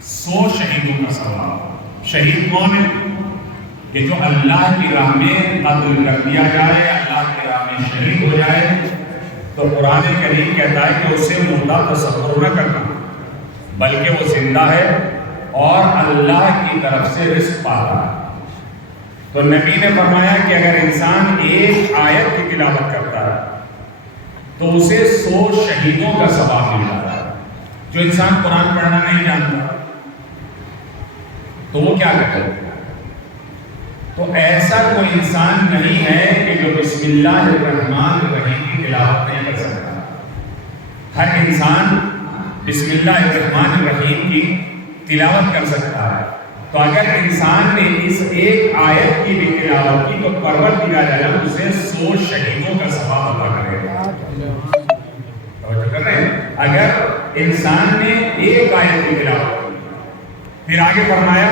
100 شہیدوں کا ثواب۔ شہید کون ہے؟ کہ جو اللہ کی راہ میں قتل کر دیا جائے، اللہ کی راہ میں شہید ہو جائے، تو قرآن کریم کہتا ہے کہ اسے مردہ تصور نہ کرنا، بلکہ وہ زندہ ہے اور اللہ کی طرف سے رزق پاتا ہے۔ تو نبی نے فرمایا کہ اگر انسان ایک آیت کی تلاوت کرتا ہے تو اسے 100 شہیدوں کا ثواب مل جاتا ہے۔ جو انسان قرآن پڑھنا نہیں جانتا تو وہ کیا کرے؟ تو ایسا کوئی انسان نہیں ہے کہ جو بسم اللہ الرحمن الرحیم کی تلاوت نہیں کر سکتا۔ ہر انسان بسم اللہ الرحمن الرحیم کی تلاوت کر سکتا ہے۔ تو اگر انسان نے اس ایک آیت کی بھی تلاوت کی تو پروردگار عالم اسے 100 شہیدوں کا ثواب عطا کرے گا۔ توجہ کر رہے ہیں؟ اگر انسان نے ایک آیت کی تلاوت کی، پھر آگے فرمایا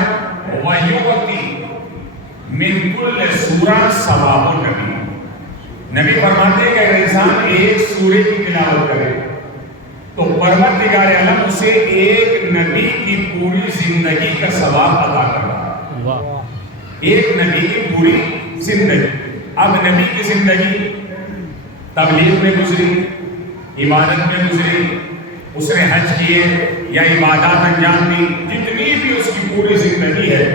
وَيُؤْتِ مِن كُلِّ سُورَةٍ ثواب النبی۔ نبی فرماتے ہیں کہ اگر انسان ایک سورے کی تلاوت کرے تو پروردگار عالم اسے ایک نبی کی پوری زندگی کا ثواب عطا کر رہا ہے۔ ایک نبی کی پوری زندگی۔ اب نبی کی زندگی تبلیغ میں گزری، عبادت میں گزری، اس نے حج کیے یا عبادات انجام دی، جتنی بھی اس کی پوری زندگی ہے،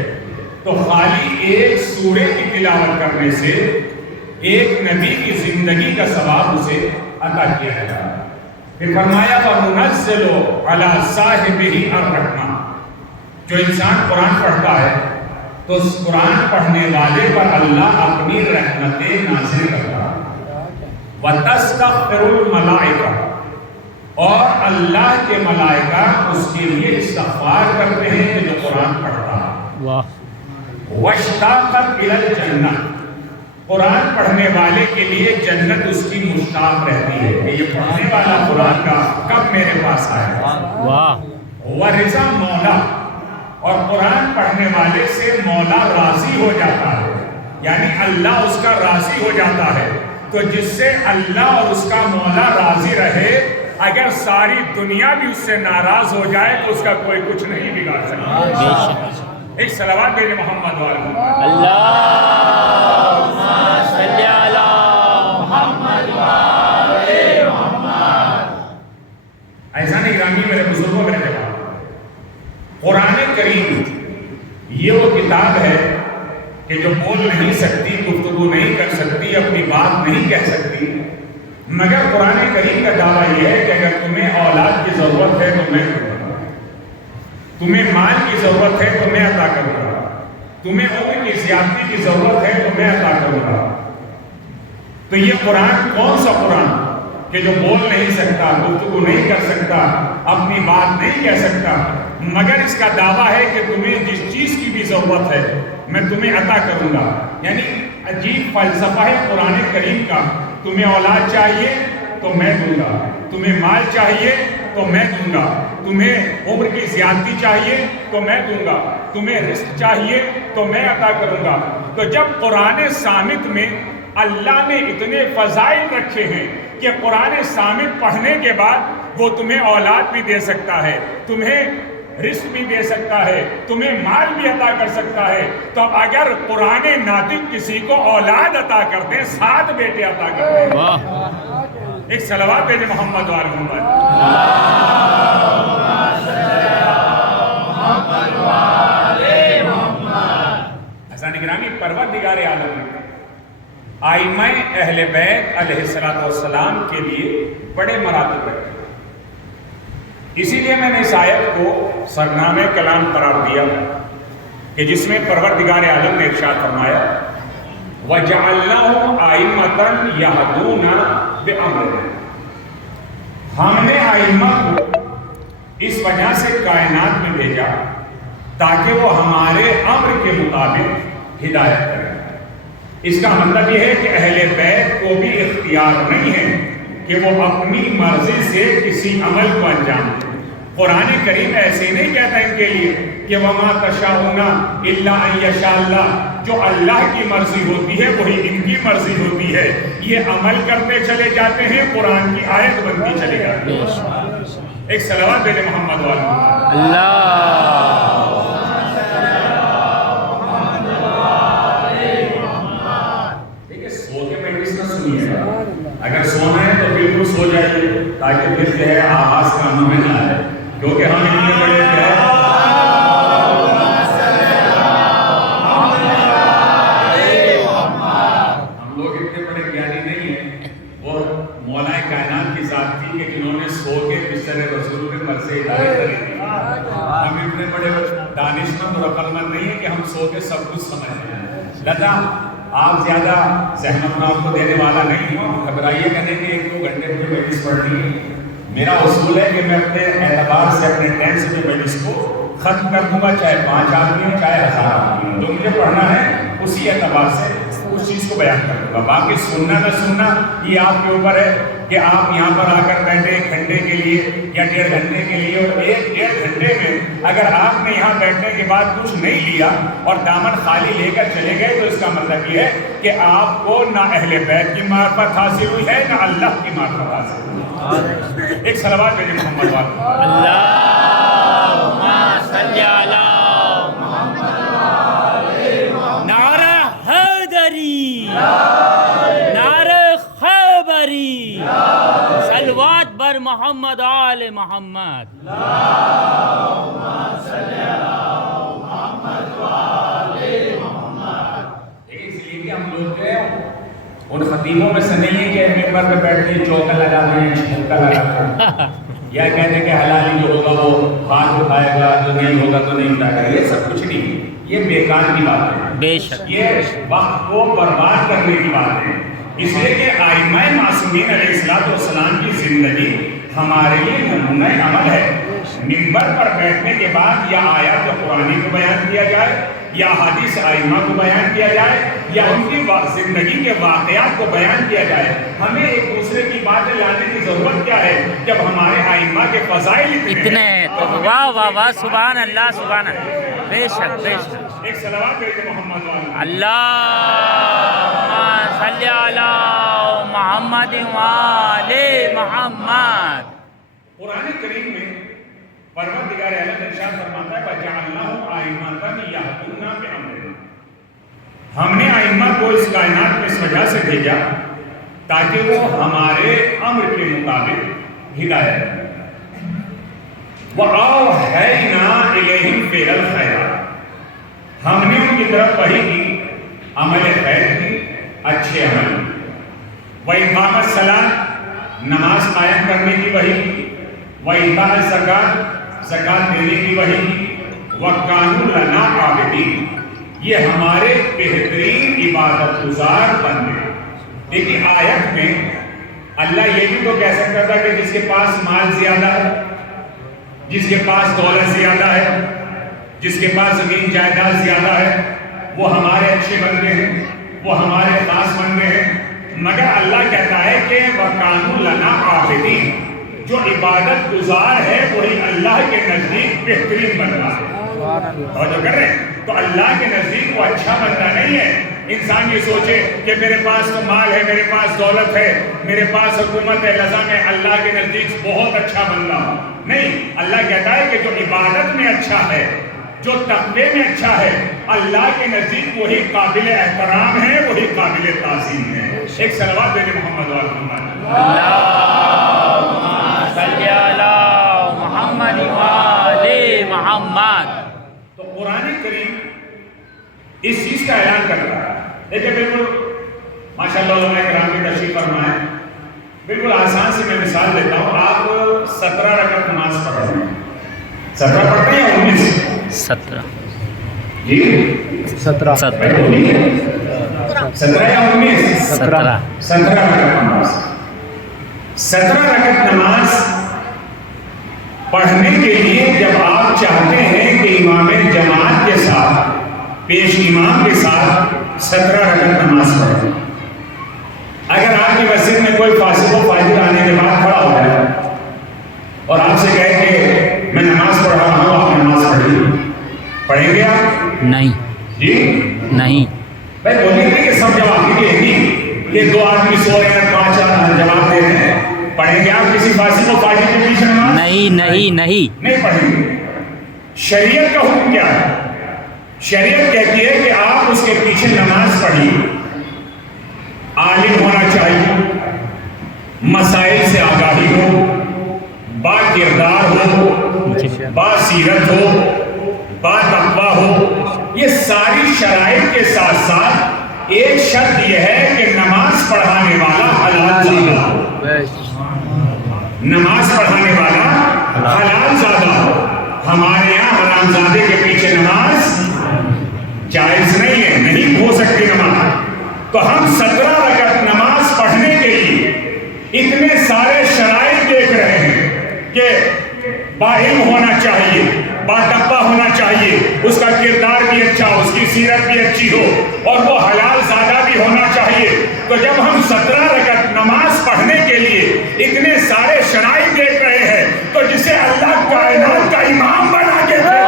تو خالی ایک سورے کی تلاوت کرنے سے ایک نبی کی زندگی کا ثواب اسے عطا کیا جاتا ہے۔ پھر فرمایا وَنُنَزِّلُ عَلَىٰ صَاحِبِهِ الرَّحْمَةَ۔ جو انسان قرآن پڑھتا ہے تو اس قرآن پڑھنے والے پر اللہ اپنی رحمتیں نازل کرتا ہے۔ وَتَسْتَغْفِرُ الْمَلَائِكَةُ، اور اللہ کے ملائکہ اس کے لیے استغفار کرتے ہیں کہ جو قرآن پڑھتا ہے۔ وَاشْتَاقَتْ إِلَى الْجَنَّةِ، قرآن پڑھنے والے کے لیے جنت اس کی مشتاق رہتی ہے کہ یہ پڑھنے والا قرآن کا کب میرے پاس آئے گا۔ وَرِضَا مولا، اور قرآن پڑھنے والے سے مولا راضی ہو جاتا ہے، یعنی اللہ اس کا راضی ہو جاتا ہے۔ تو جس سے اللہ اور اس کا مولا راضی رہے، اگر ساری دنیا بھی اس سے ناراض ہو جائے تو اس کا کوئی کچھ نہیں بگاڑ سکتا۔ ایک صلوات بھیجیں محمد والے اللہم صلی علی محمد وآل محمد۔ ایسان اکرامی میرے بزرگوں میرے جواب، قرآن کریم یہ وہ کتاب ہے کہ جو بول نہیں سکتی، گفتگو نہیں کر سکتی، اپنی بات نہیں کہہ سکتی، مگر قرآن کریم کا دعویٰ یہ ہے کہ اگر تمہیں اولاد کی ضرورت ہے تو میں دوں گا، تمہیں مال کی ضرورت ہے تو میں عطا کروں گا، تمہیں عمر کی زیادتی کی ضرورت ہے تو میں عطا کروں گا۔ تو یہ قرآن کون سا قرآن کہ جو بول نہیں سکتا، گفتگو نہیں کر سکتا، اپنی بات نہیں کہہ سکتا، مگر اس کا دعویٰ ہے کہ تمہیں جس چیز کی بھی ضرورت ہے میں تمہیں عطا کروں گا۔ یعنی عجیب فلسفہ ہے قرآن کریم کا۔ تمہیں اولاد چاہیے تو میں دوں گا، تمہیں مال چاہیے تو میں دوں گا، تمہیں عمر کی زیادتی چاہیے تو میں دوں گا، تمہیں رزق چاہیے تو میں عطا کروں گا۔ تو جب قرآن صامت میں اللہ نے اتنے فضائل رکھے ہیں کہ قرآن صامت پڑھنے کے بعد وہ تمہیں اولاد بھی دے سکتا ہے، تمہیں رزق بھی دے سکتا ہے، تمہیں مال بھی عطا کر سکتا ہے، تو اب اگر قرآن ناطق کسی کو اولاد عطا کر دیں، 7 بیٹے عطا کر دیں، ایک صلوات بھیجیں محمد وآل محمد۔ حضرات گرامی، پروردگار عالم نے ائمہ اہل بیت علیہ السلام کے لیے بڑے مراتب رکھے۔ اسی لیے میں نے اس آیت کو سرنامہ کلام قرار دیا کہ جس میں پروردگار عالم نے ارشاد فرمایا وَجَعَلْنَاهُمْ أَئِمَّةً يَهْدُونَ بِأَمْرِنَا۔ ہم نے ائمہ کو اس وجہ سے کائنات میں بھیجا تاکہ وہ ہمارے امر کے مطابق ہدایت کریں۔ اس کا مطلب یہ ہے کہ اہل بیت کو بھی اختیار نہیں ہے کہ وہ اپنی مرضی سے کسی عمل کو انجام دیں۔ قرآن کریم ایسے نہیں کہتا ان کے لیے کہ وَمَا تَشَاءُونَ إِلَّا أَن يَشَاءَ اللَّهُ، جو اللہ کی مرضی ہوتی ہے وہی ان کی مرضی ہوتی ہے۔ یہ عمل کرتے چلے جاتے ہیں، قرآن کی آیت بنتی چلی جاتی ہے۔ ایک صلوات بھیجیں محمد وآل محمد۔ اللہ اتنے بڑے دانشمند اور عقل مند نہیں ہیں کہ ہم سو کے سب کچھ سمجھ لیں. لتا آپ زیادہ زحمت میں آپ کو دینے والا نہیں ہوں. گھبرائیے کہنے کہ 1-2 گھنٹے مجھے مجلس پڑھنی ہے. میرا اصول ہے کہ میں اپنے اعتبار سے اپنے ٹائم سے جو مجلس کو ختم کر دوں گا, چاہے 5 آدمی ہوں چاہے 1000 آدمی ہوں. جو مجھے پڑھنا ہے اسی اعتبار سے اس چیز کو بیان کر دوں گا. باقی سننا نہ سننا یہ آپ کے اوپر ہے کہ آپ یہاں پر آ کر بیٹھے 1 گھنٹے کے لیے یا 1.5 گھنٹے کے لیے, اور 1-1.5 گھنٹے میں اگر آپ نے یہاں بیٹھنے کے بعد کچھ نہیں لیا اور دامن خالی لے کر چلے گئے تو اس کا مطلب یہ ہے کہ آپ کو نہ اہل بیت کی معرفت حاصل ہوئی ہے نہ اللہ کی معرفت حاصل ہوئی. ایک صلوات بھیجیں محمد والے. اللہم صلی علی محمد. نعرہ حیدری, نعرہ خیبری, صلوات بر محمد آل محمد. اللہم صلی علی محمد وآل محمد. اس لیے کہ ہم لوگ جو ہے ان خطیبوں میں سے نہیں ہے کہ ممبر پہ بیٹھ کے چوکا لگاتے ہیں, چھوکا لگاتے ہیں, یا کہتے ہیں کہ حلالی جو ہوگا وہ ہاتھ اٹھائے گا, جو نہیں ہوگا تو نہیں اٹھائے گا. یہ سب کچھ نہیں, یہ بیکار کی بات ہے. بے شک یہ وقت کو برباد کرنے کی بات ہے. اس لیے کہ ائمہ معصومین علیہ السلام کی زندگی ہمارے لیے نمونہ عمل ہے. ممبر پر بیٹھنے کے بعد یا آیات قرآنی کو بیان کیا جائے یا حدیث ائمہ کو بیان کیا جائے یا ان کی زندگی کے واقعات کو بیان کیا جائے. ہمیں ایک دوسرے کی باتیں لانے کی ضرورت کیا ہے جب ہمارے ائمہ کے فضائل اتنے ہیں. تو واہ واہ واہ, سبحان اللہ سبحان اللہ. بے شک بے شک. ایک صلوات بھیجیں محمد والے. اللہم صلی علی محمد وآل محمد. قرآن کریم میں پروردگار عالم ارشاد فرماتا ہے وَجَعَلْنَاهُمْ أَئِمَّةً يَهْدُونَ بِأَمْرِنَا. ہم نے ائمہ کو اس کائنات میں اس وجہ سے بھیجا تاکہ وہ ہمارے امر کے مطابق ہدایت کریں. وَأَوْحَيْنَا إِلَيْهِمْ فِعْلَ الْخَيْرَاتِ. ہم نے ان کی طرف وحی کی, عمل خیر کی, اچھے عمل کی. وَإِقَامَ الصَّلَاةِ, نماز قائم کرنے کی وحی کی. وَإِيتَاءِ الزَّكَاةِ, زکات دینے کی وحی کی. وَكَانُوا لَنَا عَابِدِينَ, یہ ہمارے بہترین عبادت گزار بندے. لیکن آیت میں اللہ یہ بھی تو کہہ سکتا تھا کہ جس کے پاس مال زیادہ ہے, جس کے پاس دولت زیادہ ہے, جس کے پاس زمین جائیداد زیادہ ہے, وہ ہمارے اچھے بندے ہیں, وہ ہمارے خاص بندے ہیں. مگر اللہ کہتا ہے کہ وَكَانُوا لَنَا عَابِدِينَ, جو عبادت گزار ہے وہی اللہ کے نزدیک بہترین بندہ ہے. اور جو کر رہے ہیں تو اللہ کے نزدیک وہ اچھا بندہ نہیں ہے. انسان یہ سوچے کہ میرے پاس تو مال ہے, میرے پاس دولت ہے, میرے پاس حکومت ہے, لذا میں اللہ کے نزدیک بہت اچھا بندہ ہوں. نہیں, اللہ کہتا ہے کہ جو عبادت میں اچھا ہے, جو تقوی میں اچھا ہے, اللہ کے نزدیک وہی قابل احترام ہے, وہی قابل تعظیم ہے. ایک صلوات دے محمد وآل محمد. اللہم صلی علی محمد وآل محمد. تو قرآن کریم اس چیز کا اعلان کر رہا ہے. دیکھیں بالکل ماشاءاللہ علماء کرام کی تشریف فرمائے. بالکل آسان سے میں مثال دیتا ہوں. آپ 17 رکعت نماز پڑھ رہے ہیں. 17 پڑھتے ہیں یا 19؟ 17. جی 17 17 یا 19؟ 17 رکعت نماز. 17 رکعت نماز پڑھنے کے لیے جب آپ چاہتے ہیں کہ امام جماعت کے ساتھ, پیش امام کے ساتھ 17 رکعت نماز پڑھیں, اگر آپ کی مسجد میں کوئی فاسق و فاجر آنے کے بعد کھڑا ہو جائے اور آپ سے کہے کہ میں نماز پڑھ رہا ہوں, آپ نماز پڑھیں گے آپ؟ نہیں جی نہیں. بھائی بولیں گے کہ سب جواب دیجیے نہیں کہ 2 آدمی سو رہے ہیں, 5 جواب دے رہے ہیں, پڑھیں گے آپ کسی فاسق و فاجر کے پیچھے نماز؟ نہیں پڑھیں گے. شریعت کا حکم کیا ہے؟ شریعت کہتی ہے کہ آپ اس کے پیچھے نماز پڑھیے. عالم ہونا چاہیے, مسائل سے آگاہی ہو, با کردار ہو, با سیرت ہو, با تقویٰ ہو. یہ ساری شرائط کے ساتھ ساتھ ایک شرط یہ ہے کہ نماز پڑھانے والا حلال زادہ ہو. نماز پڑھانے والا حلال زادہ ہو. ہمارے یہاں حرامزادے کے پیچھے نماز جائز نہیں ہے، نہیں ہو سکتی نماز. تو ہم 17 رکعت نماز پڑھنے کے لیے اتنے سارے شرائط دیکھ رہے ہیں کہ باعلم ہونا چاہیے، بادبا ہونا چاہیے، اس کا کردار بھی اچھا ہو، اس کی سیرت بھی اچھی ہو، اور وہ حلال زادہ بھی ہونا چاہیے. تو جب ہم 17 رکعت نماز پڑھنے کے لیے اتنے سارے شرائط دیکھ رہے ہیں، تو جسے اللہ کائنات کا امام بنا کے دے.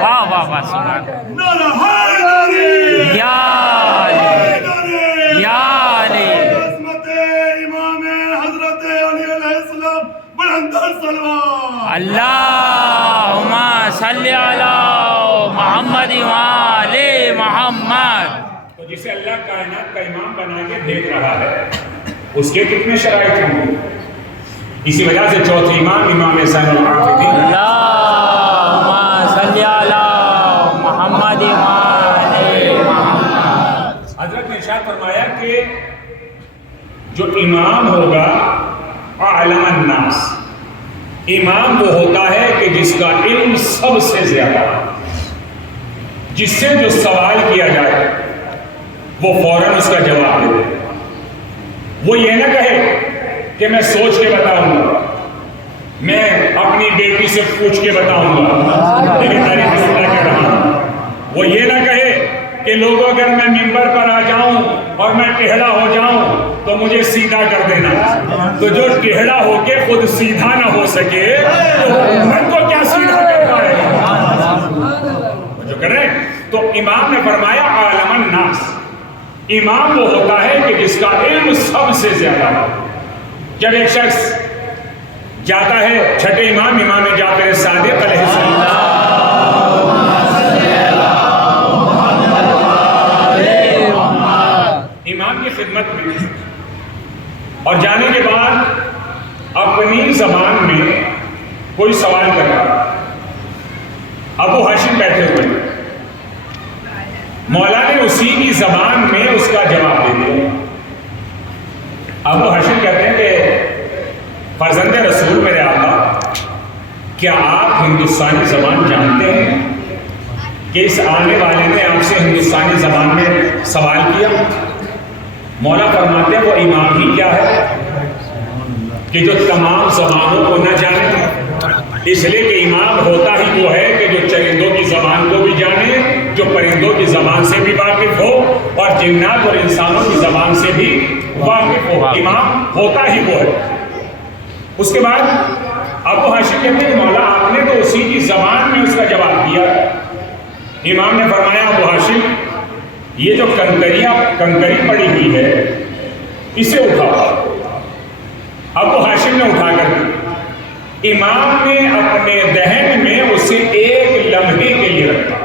واہ واہ واہ سبحان یا علی یا علی اللہم صلی علی محمد وآل محمد. تو جسے اللہ کائنات کا امام بنا کے دیکھ رہا ہے اس کے کتنے شرائط ہوں گے. اسی وجہ سے چوتھے امام زین العابدین اللہم صلی علی محمد وآل محمد. حضرت نے ارشاد فرمایا کہ جو امام ہوگا اعلم الناس، امام وہ ہوتا ہے کہ جس کا علم سب سے زیادہ، جس سے جو سوال کیا جائے وہ فوراً اس کا جواب دے. وہ یہ نہ کہے کہ میں سوچ کے بتاؤں گا، میں اپنی بیٹی سے پوچھ کے بتاؤں گا، لیکن تعریف اللہ کہہ رہا ہوں. وہ یہ نہ کہے کہ لوگوں اگر میں ممبر پر آ جاؤں اور میں ٹیڑھا ہو جاؤں تو مجھے سیدھا کر دینا. تو جو ٹیڑھا ہو کے خود سیدھا نہ ہو سکے تو امت کو کیا سیدھا کر پائے گا جو کر رہے ہیں. تو امام نے فرمایا عالم الناس، امام وہ ہوتا ہے کہ جس کا علم سب سے زیادہ ہو. جب ایک شخص جاتا ہے چھٹے امام جعفر صادق علیہ السلام امام کی خدمت میں، اور جانے کے بعد اپنی زبان میں کوئی سوال کر رہا، ابو ہاشم بیٹھے ہوئے، مولا نے اسی کی زبان میں اس کا جواب دے دیا. ابو ہاشم کہتے ہیں کہ فرزند رسول میرے آقا، کیا آپ ہندوستانی زبان جانتے ہیں کہ اس آنے والے نے آپ سے ہندوستانی زبان میں سوال کیا؟ مولا فرماتے ہیں وہ امام ہی کیا ہے کہ جو تمام زبانوں کو نہ جانے، اس لیے کہ امام ہوتا ہی وہ ہے کہ جو چرندوں کی زبان کو بھی جانے، جو پرندوں کی زبان سے بھی واقف ہو، اور جنات اور انسانوں کی زبان سے بھی واقف ہو. امام ہوتا ہی وہ ہے. اس کے بعد ابو ہاشم کہتے ہیں مولا آپ نے تو اسی کی زبان میں اس کا جواب دیا. امام نے فرمایا ابو ہاشم یہ جو کنکری پڑی ہوئی ہے اسے اٹھاؤ. ابو ہاشم نے اٹھا کر دی. امام نے اپنے دہن میں اسے ایک لمحے کے لیے رکھا.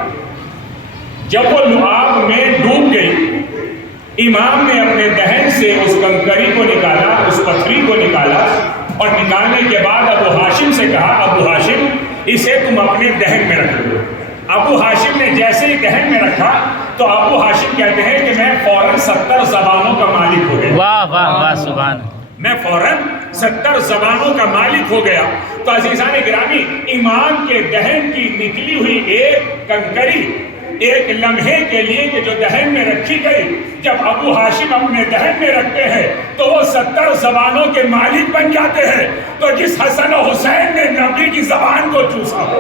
جب وہ لعاب میں ڈوب گئی، امام نے اپنے دہن سے اس کنکری کو نکالا، اس پتھری کو نکالا، اور نکالنے کے بعد ابو ہاشم سے کہا ابو ہاشم اسے تم اپنے دہن میں رکھ لو. ابو ہاشم نے جیسے ہی دہن میں رکھا تو ابو ہاشم کہتے ہیں کہ میں فوراً 70 زبانوں کا مالک ہو گیا. واہ واہ واہ سبحان. میں فوراً 70 زبانوں کا مالک ہو گیا. تو عزیزان گرامی، امام کے دہن کی نکلی ہوئی ایک کنکری ایک لمحے کے لیے کہ جو دہن میں رکھی گئی، جب ابو ہاشم اپنے دہن میں رکھتے ہیں تو وہ 70 زبانوں کے مالک بن جاتے ہیں. تو جس حسن و حسین نے نبی کی زبان کو چوسا ہو،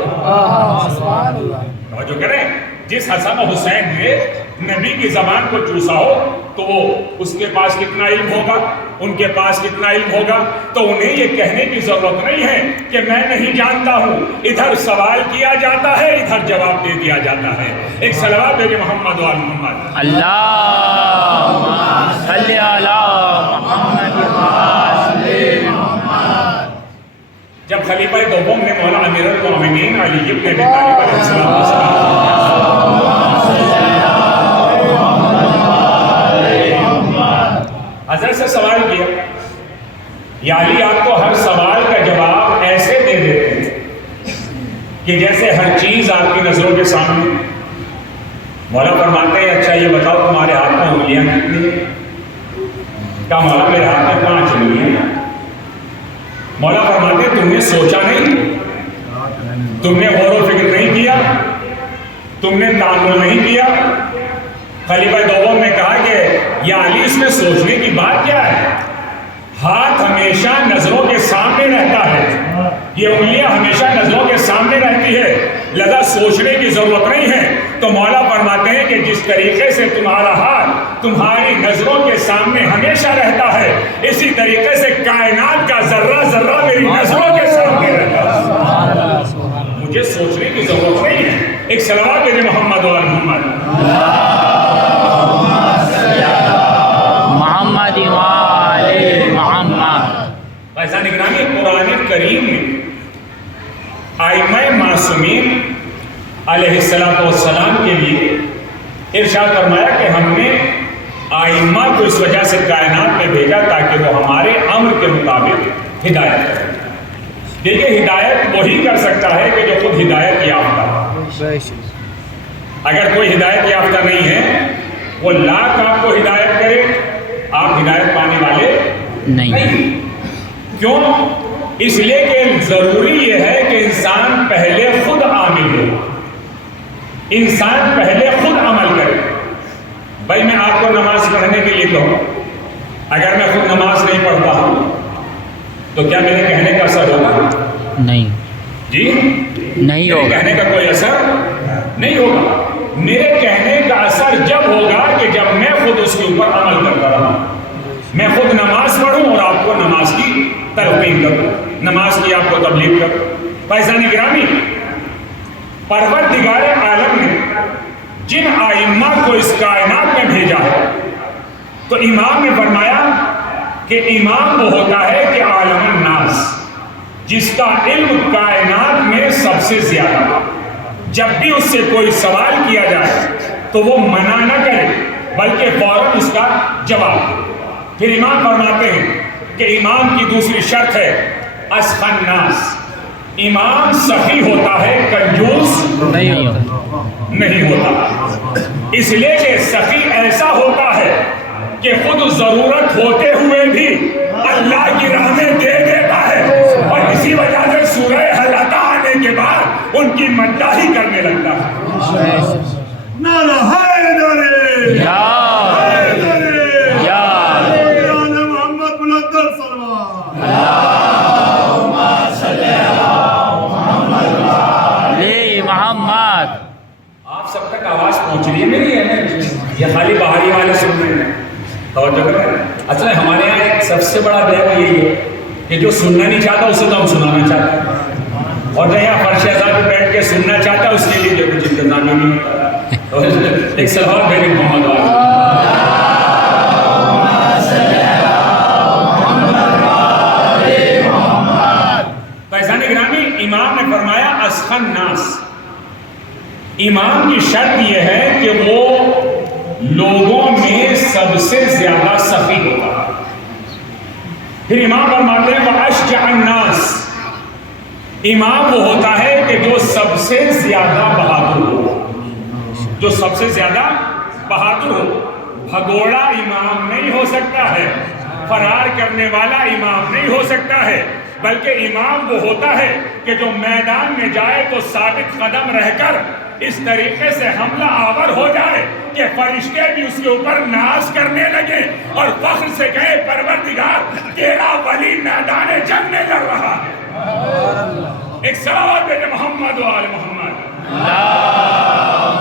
جو کریں جس حسن و حسین نے نبی کی زبان کو چوسا ہو تو وہ اس کے پاس کتنا علم ہوگا، ان کے پاس کتنا علم ہوگا. تو انہیں یہ کہنے کی ضرورت نہیں ہے کہ میں نہیں جانتا ہوں. ادھر سوال کیا جاتا ہے، ادھر جواب دے دیا جاتا ہے. ایک صلوات دے محمد و آل محمد. اللہم صلی علی محمد وآل محمد. جب خلیفہ دوم نے مولا امیر المومنین علی ابن ابی طالب علیہ السلام حضرت سے سوال کیا، یا علی آپ کو ہر سوال کا جواب ایسے دے دیتے ہیں کہ جیسے ہر چیز آپ کی نظروں کے سامنے. مولا فرماتے ہیں اچھا یہ بتاؤ تمہارے ہاتھ میں انگلیاں کتنی ہیں؟ کیا مولا میرے ہاتھ میں 5 انگلیاں ہیں؟ مولا فرماتے ہیں تم نے سوچا نہیں، تم نے غور و فکر نہیں کیا، تم نے تأمل نہیں کیا۔ خلیفہ دوم نے کہا کہ یا علی اس میں سوچنے کی بات کیا ہے؟ ہاتھ ہمیشہ نظروں کے سامنے رہتا ہے، یہ انگلیاں ہمیشہ نظروں کے سامنے رہتی ہے، لہذا سوچنے کی ضرورت نہیں ہے۔ تو مولا فرماتے ہیں کہ جس طریقے سے تمہارا ہاتھ تمہاری نظروں کے سامنے ہمیشہ رہتا ہے، اسی طریقے سے کائنات کا ذرہ ذرہ میری نظروں کے سامنے رہتا ہے، مجھے سوچنے کی ضرورت نہیں ہے۔ ایک صلوات دے محمد و آل محمد۔ محمد وآل محمد۔ فیضان اکرامی، قرآن کریم میں ائمہ معصومین علیہ السلام کے لیے ارشاد فرمایا کہ ہم نے ائمہ کو اس وجہ سے کائنات میں بھیجا تاکہ وہ ہمارے امر کے مطابق ہدایت کریں۔ دیکھیے، ہدایت وہی کر سکتا ہے کہ جو خود ہدایت یافتہ ہو۔ اگر کوئی ہدایت یافتہ نہیں ہے، وہ لاکھ آپ کو ہدایت کرے، آپ ہدایت پانے والے نہیں۔ کیوں؟ اس لیے کہ ضروری یہ ہے کہ انسان پہلے خود عامل ہو، انسان پہلے خود عمل کرے۔ بھائی میں آپ کو نماز پڑھنے کے لیے کہوں، اگر میں خود نماز نہیں پڑھتا ہوں تو کیا میرے کہنے کا اثر ہوگا؟ نہیں جی نہیں ہوگا، کہنے کا کوئی اثر نہیں ہوگا۔ میرے کہنے کا اثر جب ہوگا کہ جب میں خود اس کے اوپر عمل کرتا رہا، میں خود نماز پڑھوں اور آپ کو نماز کی تلقین کروں، نماز کی آپ کو تبلیغ کروں۔ فیضان گرامی، پروردگار عالم نے جن ائمہ کو اس کائنات میں بھیجا ہے، تو امام نے فرمایا کہ امام وہ ہوتا ہے کہ عالم الناس، جس کا علم کائنات میں سب سے زیادہ، جب بھی اس سے کوئی سوال کیا جائے تو وہ منع نہ کرے بلکہ فوراً اس کا جواب دے۔ پھر امام فرماتے ہیں کہ امام کی دوسری شرط ہے اسخی الناس، امام سخی ہوتا ہے، کنجوس نہیں ہوتا۔ اس لیے کہ سخی ایسا ہوتا ہے کہ خود ضرورت ہوتے ہوئے بھی اللہ کی راہ میں دے دیتا ہے، اور اسی وجہ سے سورہ حل عطا آنے کے بعد ان کی مداحی کرنے لگتا ہے۔ نعرہ حیدر، یا محمد بلند الصلوات، علی محمد۔ آپ سب تک آواز پہنچ رہی ہے میری؟ ہے یہ خالی باہری والے سن رہے ہیں؟ توجہ کریں۔ اصل ہمارے یہاں ایک سب سے بڑا بیگ یہی ہے کہ جو سننا نہیں چاہتا اسے تو ہم سنانا چاہتے ہیں، اور جو یہاں فرش اعظم پہ بیٹھ کے سننا چاہتا ہے اس کے لیے جو کچھ انتظام نہیں ہوتا۔ ایک صلوات بھیجیں محمد والے۔ فیضان گرامی، امام نے فرمایا اسخی الناس، امام کی شرط یہ ہے کہ وہ لوگوں میں سب سے زیادہ سخی ہوتا ہے۔ پھر امام فرماتے ہیں وَأَشْجَعَ النَّاسِ، امام وہ ہوتا ہے کہ جو سب سے زیادہ بہادر ہو، جو سب سے زیادہ بہادر ہو۔ بھگوڑا امام نہیں ہو سکتا ہے، فرار کرنے والا امام نہیں ہو سکتا ہے، بلکہ امام وہ ہوتا ہے کہ جو میدان میں جائے تو ثابت قدم رہ کر اس طریقے سے حملہ آور ہو جائے کہ فرشتے بھی اس کے اوپر ناز کرنے لگے اور فخر سے کہے پروردگار تیرا ولی میدان جنگ میں لڑ رہا ہے۔ ایک صلوات دے محمد و آل محمد۔ اللہم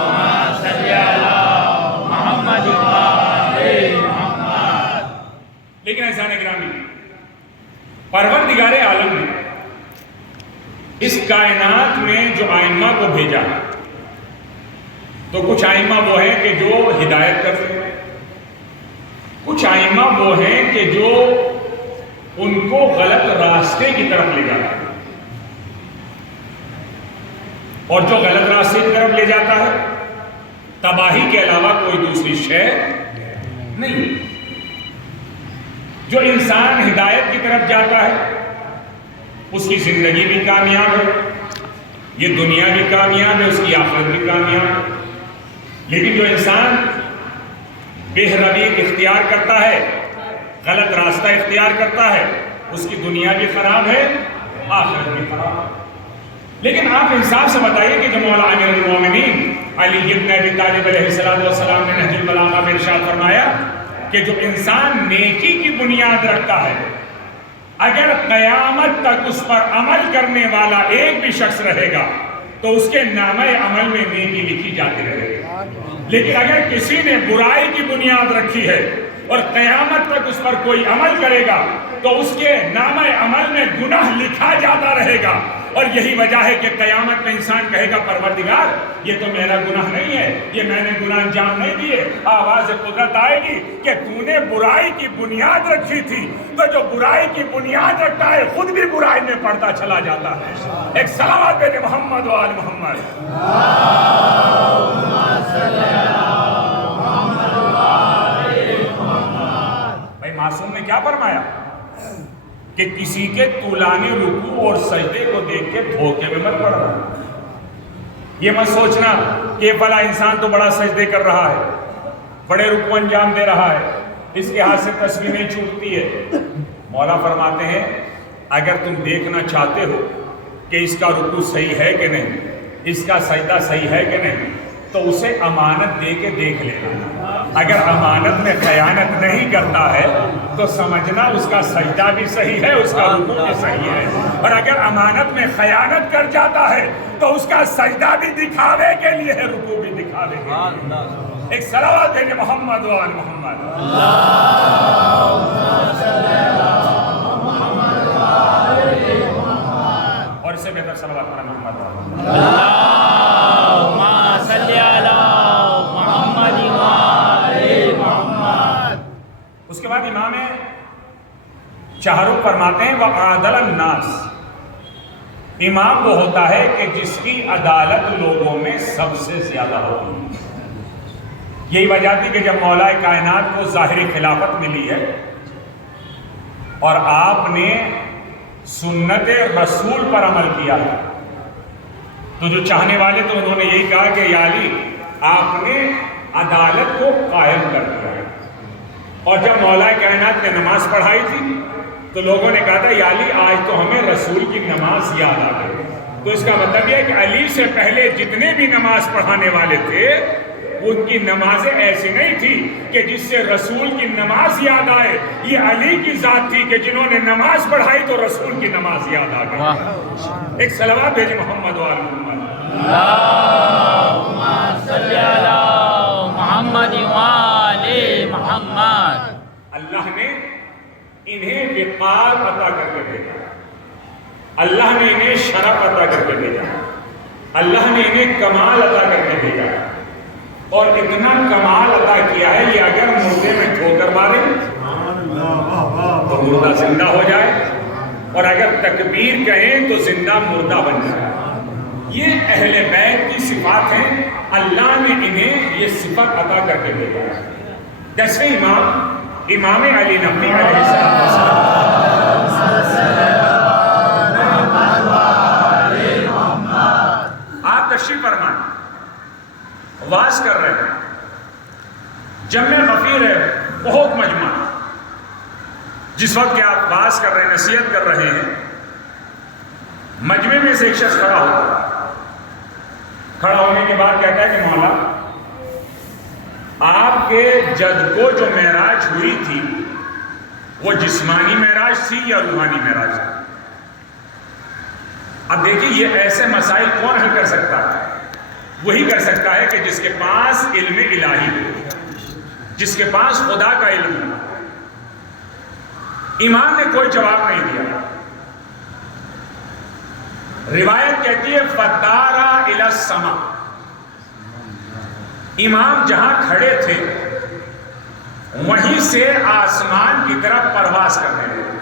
صلی علی محمد وآل محمد۔ لیکن احسان گرامی، پروردگار عالم نے اس کائنات میں جو ائمہ کو بھیجا تو کچھ ائمہ وہ ہیں کہ جو ہدایت کرتے ہیں، کچھ ائمہ وہ ہیں کہ جو ان کو غلط راستے کی طرف لے جاتا ہے، اور جو غلط راستے کی طرف لے جاتا ہے تباہی کے علاوہ کوئی دوسری شے نہیں۔ جو انسان ہدایت کی طرف جاتا ہے اس کی زندگی بھی کامیاب ہے، یہ دنیا بھی کامیاب ہے، اس کی آخرت بھی کامیاب ہے۔ لیکن جو انسان بے روی اختیار کرتا ہے، غلط راستہ اختیار کرتا ہے، اس کی دنیا بھی خراب ہے، آخرت بھی خراب ہے۔ لیکن آپ انصاف سے بتائیے کہ جو مولا امیر المومنین علی ابن ابی طالب علیہ السلام نے نہج البلاغہ میں ارشاد فرمایا کہ جو انسان نیکی کی بنیاد رکھتا ہے، اگر قیامت تک اس پر عمل کرنے والا ایک بھی شخص رہے گا تو اس کے نامہ عمل میں نیکی لکھی جاتی رہے گی۔ لیکن اگر کسی نے برائی کی بنیاد رکھی ہے اور قیامت تک اس پر کوئی عمل کرے گا تو اس کے نامہ عمل میں گناہ لکھا جاتا رہے گا۔ اور یہی وجہ ہے کہ قیامت میں انسان کہے گا پروردگار یہ تو میرا گناہ نہیں ہے، یہ میں نے گناہ انجام نہیں دیے۔ آواز قدرت آئے گی کہ تو نے برائی کی بنیاد رکھی تھی، تو جو برائی کی بنیاد رکھتا ہے خود بھی برائی میں پڑتا چلا جاتا ہے۔ ایک صلوات بھیجے محمد و آل محمد۔ بھائی معصوم نے کیا فرمایا کہ کسی کے طولانی رکوع اور سجدے کو دیکھ کے دھوکے میں مت پڑنا۔ یہ مت سوچنا کہ فلاں انسان تو بڑا سجدے کر رہا ہے، بڑے رکوع انجام دے رہا ہے، اس کے ہاتھ سے تسبیح نہیں چھوٹتی ہے۔ مولا فرماتے ہیں اگر تم دیکھنا چاہتے ہو کہ اس کا رکوع صحیح ہے کہ نہیں، اس کا سجدہ صحیح ہے کہ نہیں، تو اسے امانت دے کے دیکھ لینا۔ اگر امانت میں خیانت نہیں کرتا ہے تو سمجھنا اس کا سجدہ بھی صحیح ہے، اس کا رکوع بھی صحیح ہے۔ اور اگر امانت میں خیانت کر جاتا ہے تو اس کا سجدہ بھی دکھاوے کے لیے ہے، رکوع بھی دکھاوے کے لیے۔ ایک صلوات دیجیے محمد و آل محمد۔ اور اس سے بہتر صلوات پڑھیں محمد و آل محمد۔ اس کے بعد امام چہروں فرماتے ہیں وَعَادَلَ النَّاسِ، امام وہ ہوتا ہے کہ جس کی عدالت لوگوں میں سب سے زیادہ ہوتی ہے۔ یہی وجہ تھی کہ جب مولا کائنات کو ظاہری خلافت ملی ہے اور آپ نے سنت رسول پر عمل کیا ہے تو جو چاہنے والے تو انہوں نے یہی کہا کہ یا علی آپ نے عدالت کو قائم کر دیا ہے۔ اور جب مولا کائنات نے نماز پڑھائی تھی تو لوگوں نے کہا تھا یا علی آج تو ہمیں رسول کی نماز یاد آ گئی۔ تو اس کا مطلب یہ ہے کہ علی سے پہلے جتنے بھی نماز پڑھانے والے تھے ان کی نمازیں ایسی نہیں تھی کہ جس سے رسول کی نماز یاد آئے، یہ علی کی ذات تھی کہ جنہوں نے نماز پڑھائی تو رسول کی نماز یاد آ گئی۔ ایک صلوات بھیجیں محمد و آل محمد۔ اللہم صلی علی محمد و آل محمد۔ اللہ نے انہیں وقار عطا کر کے بھیجا، اللہ نے انہیں شرف عطا کر کے بھیجا، اللہ نے انہیں کمال عطا کر کے بھیجا، اور اتنا کمال عطا کیا ہے یہ اگر مردے میں ٹھوکر مارے تو مردہ زندہ ہو جائے، اور اگر تکبیر کہیں تو زندہ مردہ بن جائے۔ یہ اہل بیت کی صفات ہیں، اللہ نے انہیں یہ صفت عطا کر کے بھیجا۔ جیسے امام علی نقوی علیہ السلام آپ تشریف فرمائیں، واز کر رہے ہیں، جمع غفیر ہے، بہت مجمع، جس وقت کہ آپ واز کر رہے ہیں، نصیحت کر رہے ہیں، مجمع میں سے ایک شخص کھڑا ہوتا ہے، کھڑا ہونے کے بعد کہتا ہے کہ مولا آپ کے جد کو جو معراج ہوئی تھی وہ جسمانی معراج تھی یا روحانی معراج تھی؟ اب دیکھیں یہ ایسے مسائل کون حل کر سکتا ہے؟ وہی کر سکتا ہے کہ جس کے پاس علم الہی ہو، جس کے پاس خدا کا علم ہو۔ امام نے کوئی جواب نہیں دیا۔ روایت کہتی ہے فَتَارَا إِلَى السَّمَاءِ، امام جہاں کھڑے تھے وہیں سے آسمان کی طرف پرواز کرنے لگے،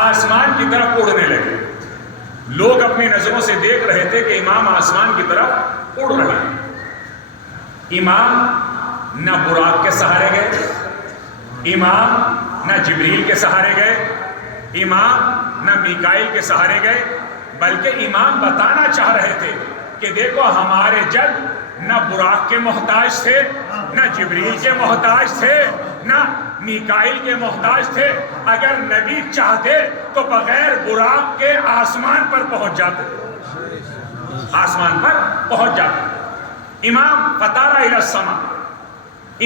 آسمان کی طرف اڑنے لگے۔ لوگ اپنی نظروں سے دیکھ رہے تھے کہ امام آسمان کی طرف اڑ رہے ہیں۔ امام نہ براق کے سہارے گئے، امام نہ جبریل کے سہارے گئے، امام نہ میکائیل کے سہارے گئے، بلکہ امام بتانا چاہ رہے تھے کہ دیکھو ہمارے جد نہ براق کے محتاج تھے، نہ جبریل کے محتاج تھے، نہ میکائیل کے محتاج تھے۔ اگر نبی چاہتے تو بغیر براق کے آسمان پر پہنچ جاتے۔ آسمان پر پہنچ جاتے. امام فطار الی السما،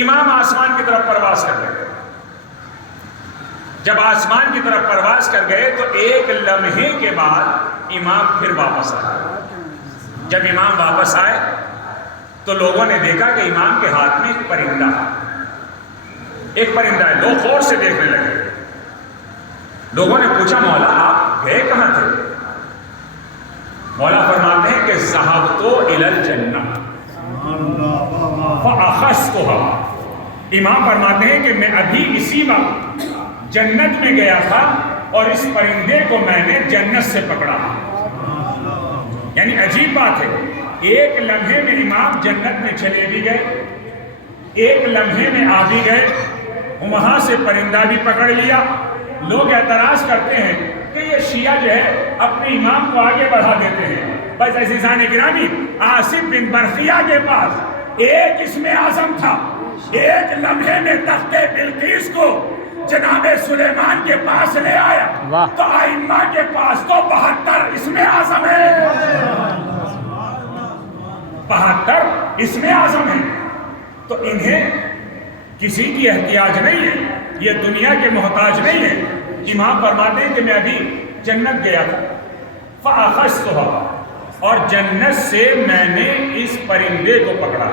امام آسمان کی طرف پرواز کر گئے. جب آسمان کی طرف پرواز کر گئے تو ایک لمحے کے بعد امام پھر واپس آئے. جب امام واپس آئے تو لوگوں نے دیکھا کہ امام کے ہاتھ میں ایک پرندہ ہے. لوگ غور سے دیکھنے لگے. لوگوں نے پوچھا مولا آپ گئے کہاں تھے؟ مولا فرماتے ہیں کہ ذهبت الى الجنہ فاخذتها. امام فرماتے ہیں کہ میں ابھی اسی وقت جنت میں گیا تھا اور اس پرندے کو میں نے جنت سے پکڑا. یعنی عجیب بات ہے، ایک لمحے میں امام جنت میں چلے بھی گئے، ایک لمحے میں آ بھی گئے، وہاں سے پرندہ بھی پکڑ لیا. لوگ اعتراض کرتے ہیں کہ یہ شیعہ جو ہے اپنے امام کو آگے بڑھا دیتے ہیں. بس عزیزان گرامی، آصف بن برقیہ کے پاس ایک اسم اعظم تھا. ایک لمحے میں تخت بلقیس کو جناب سلیمان کے پاس لے آیا. تو ائمہ کے پاس تو 72 اسم اعظم ہے. 72 اسم اعظم ہیں. تو انہیں کسی کی احتیاج نہیں ہے، یہ دنیا کے محتاج نہیں ہے. امام فرماتے ہیں کہ میں ابھی جنت گیا تھا فاخذتها، اور جنت سے میں نے اس پرندے کو پکڑا.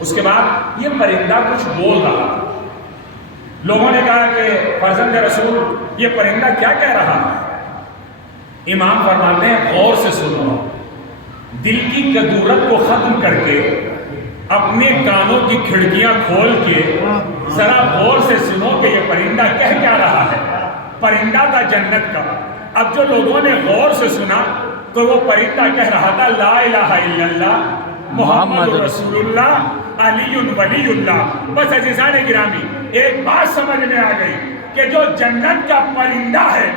اس کے بعد یہ پرندہ کچھ بول رہا. لوگوں نے کہا کہ فرزند رسول یہ پرندہ کیا کہہ رہا ہے؟ امام فرماتے ہیں غور سے سنو، دل کی کدورت کو ختم کر کے اپنے کانوں کی کھڑکیاں کھول کے ذرا غور سے سنو کہ یہ پرندہ کہہ کیا رہا ہے. پرندہ تھا جنت کا. اب جو لوگوں نے غور سے سنا تو وہ پرندہ کہہ رہا تھا لا الہ الا اللہ محمد رسول اللہ علی ولی اللہ. بس عزیزان گرامی، ایک بات سمجھ میں آ گئی کہ جو جنت کا پرندہ ہے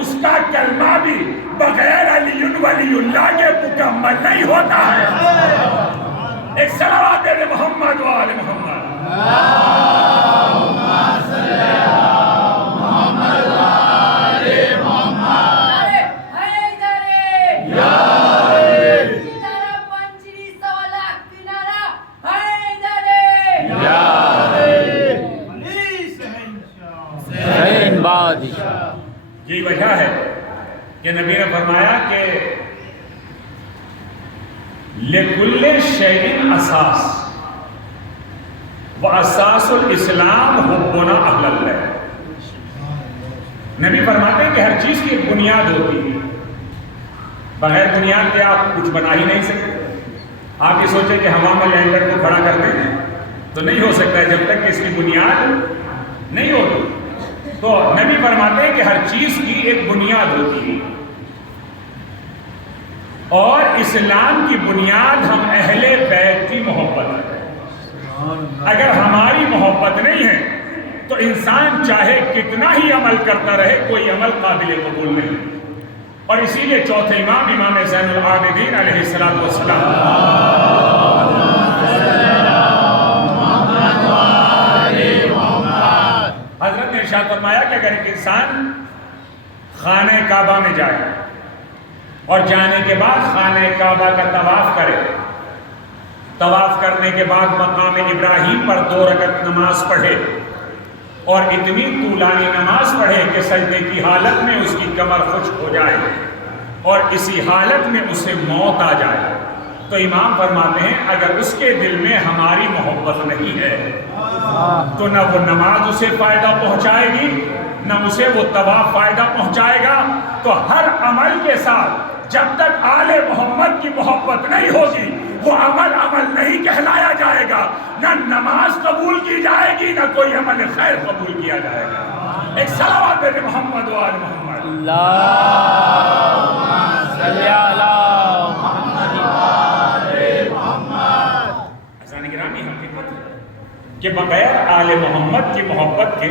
اس کا کلمہ بھی بغیر علی ولی اللہ کے مکمل نہیں ہوتا ہے. ایک صلوات دے محمد و آل محمد. یہی وجہ ہے کہ نبی نے فرمایا کہ لِكُلِّ شَيْءٍ اساس وَأَسَاسُ الْإِسْلَامِ حُبُّنَا أَهْلَ اللَّهِ. نبی فرماتے ہیں کہ ہر چیز کی ایک بنیاد ہوتی ہے. بغیر بنیاد کے آپ کچھ بنا ہی نہیں سکتے. آپ یہ سوچیں کہ ہوا میں لینڈر کو کھڑا کرتے ہیں تو نہیں ہو سکتا ہے جب تک کہ اس کی بنیاد نہیں ہوتی. تو نبی فرماتے ہیں کہ ہر چیز کی ایک بنیاد ہوتی ہے، اور اسلام کی بنیاد ہم اہل بیت کی محبت ہے. اگر ہماری محبت نہیں ہے تو انسان چاہے کتنا ہی عمل کرتا رہے کوئی عمل قابل قبول نہیں. اور اسی لیے چوتھے امام، امام زین العابدین علیہ السلام حضرت نے ارشاد فرمایا کہ اگر ایک انسان خانہ کعبہ میں جائے اور جانے کے بعد خانہ کعبہ کا طواف کرے، طواف کرنے کے بعد مقام ابراہیم پر 2 رکعت نماز پڑھے اور اتنی طولانی نماز پڑھے کہ سجدے کی حالت میں اس کی کمر خشک ہو جائے اور اسی حالت میں اسے موت آ جائے، تو امام فرماتے ہیں اگر اس کے دل میں ہماری محبت نہیں ہے تو نہ وہ نماز اسے فائدہ پہنچائے گی، نہ اسے وہ طواف فائدہ پہنچائے گا. تو ہر عمل کے ساتھ جب تک آل محمد کی محبت نہیں ہوگی وہ عمل نہیں کہلایا جائے گا. نہ نماز قبول کی جائے گی، نہ کوئی عمل خیر قبول کیا جائے گا. ایک صلوات دے محمد و آل محمد. اللہم صلی علی محمد و آل محمد. حضرات گرامی، حقیقت کہ بغیر آل محمد کی محبت کے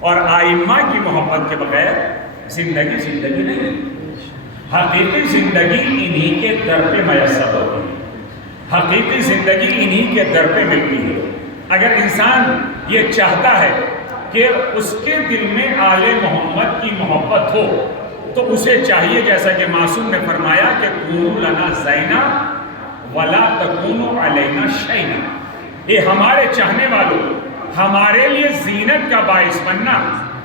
اور آئمہ کی محبت کے بغیر زندگی نہیں. حقیقی زندگی انہی کے در پہ میسر ہوتی ہے، حقیقی زندگی انہی کے در پہ ملتی ہے. اگر انسان یہ چاہتا ہے کہ اس کے دل میں آل محمد کی محبت ہو تو اسے چاہیے جیسا کہ معصوم نے فرمایا کہ کونوا لنا زینا ولا تکونوا علینا شینا، یہ ہمارے چاہنے والوں ہمارے لیے زینت کا باعث بننا،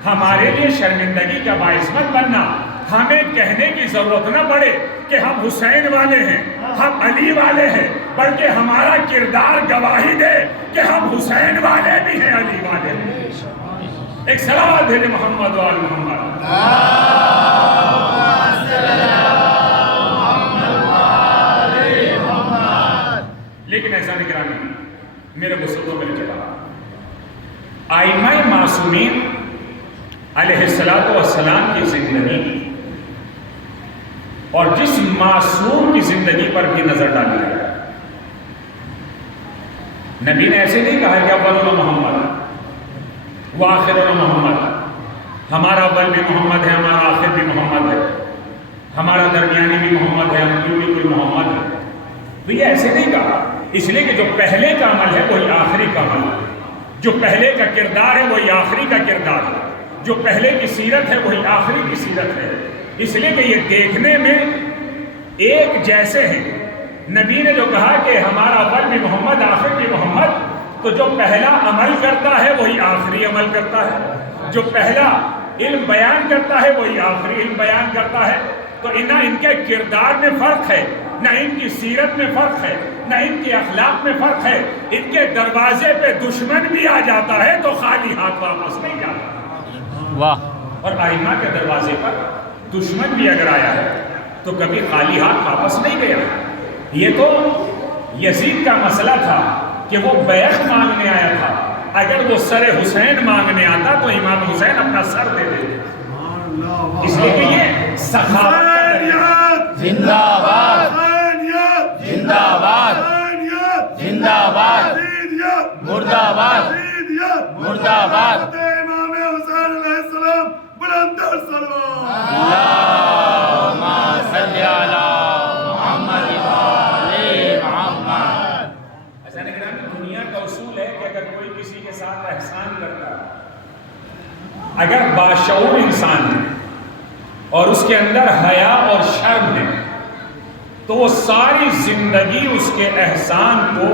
ہمارے لیے شرمندگی کا باعث مت بننا۔ ہمیں کہنے کی ضرورت نہ پڑے کہ ہم حسین والے ہیں، ہم علی والے ہیں، بلکہ ہمارا کردار گواہی دے کہ ہم حسین والے بھی ہیں، علی والے بھی۔ ایک صلوات بھیجے محمد وآل محمد۔ لیکن ایسا نہیں کرانی میرے مسلموں میں چلا، ائمہ معصومین علیہ السلام کی زندگی اور جس معصوم کی زندگی پر بھی نظر ڈالی ہے، نبی نے ایسے نہیں کہا کہ اولنا محمد وآخرنا محمد، ہمارا اول بھی محمد ہے، ہمارا آخر بھی محمد ہے، ہمارا درمیانی بھی محمد ہے، ہم بھی کوئی محمد ہے۔ تو یہ ایسے نہیں کہا، اس لیے کہ جو پہلے کا عمل ہے وہی آخری کا عمل ہے، جو پہلے کا کردار ہے وہی آخری کا کردار ہے، جو پہلے کی سیرت ہے وہی آخری کی سیرت ہے، اس لیے کہ یہ دیکھنے میں ایک جیسے ہیں۔ نبی نے جو کہا کہ ہمارا اول بھی محمد آخر بھی محمد، تو جو پہلا عمل کرتا ہے وہی آخری عمل کرتا ہے، جو پہلا علم بیان کرتا ہے وہی آخری علم بیان کرتا ہے۔ تو نہ ان کے کردار میں فرق ہے، نہ ان کی سیرت میں فرق ہے، نہ ان کے اخلاق میں فرق ہے۔ ان کے دروازے پہ دشمن بھی آ جاتا ہے تو خالی ہاتھ واپس نہیں جاتا، واہ، اور ائمہ کے دروازے پر دشمن بھی اگر آیا ہے تو کبھی خالی ہاتھ واپس نہیں گیا۔ یہ تو یزید کا مسئلہ تھا کہ وہ بیعت مانگنے آیا تھا، اگر وہ سر حسین مانگنے آتا تو امام حسین اپنا سر دے دیتے، اس لیے کہ یہ سخاوت زندہ باد، زندہ باد، زندہ باد، مردہ باد، مردہ باد۔ امام حسین علیہ السلام بلند سلوات۔ اللہم صلی علی محمد وآل محمد۔ حضرت اکرام، دنیا کا اصول ہے کہ اگر کوئی کسی کے ساتھ احسان کرتا ہے، اگر باشعور انسان ہے اور اس کے اندر حیا اور شرم ہے، تو وہ ساری زندگی اس کے احسان کو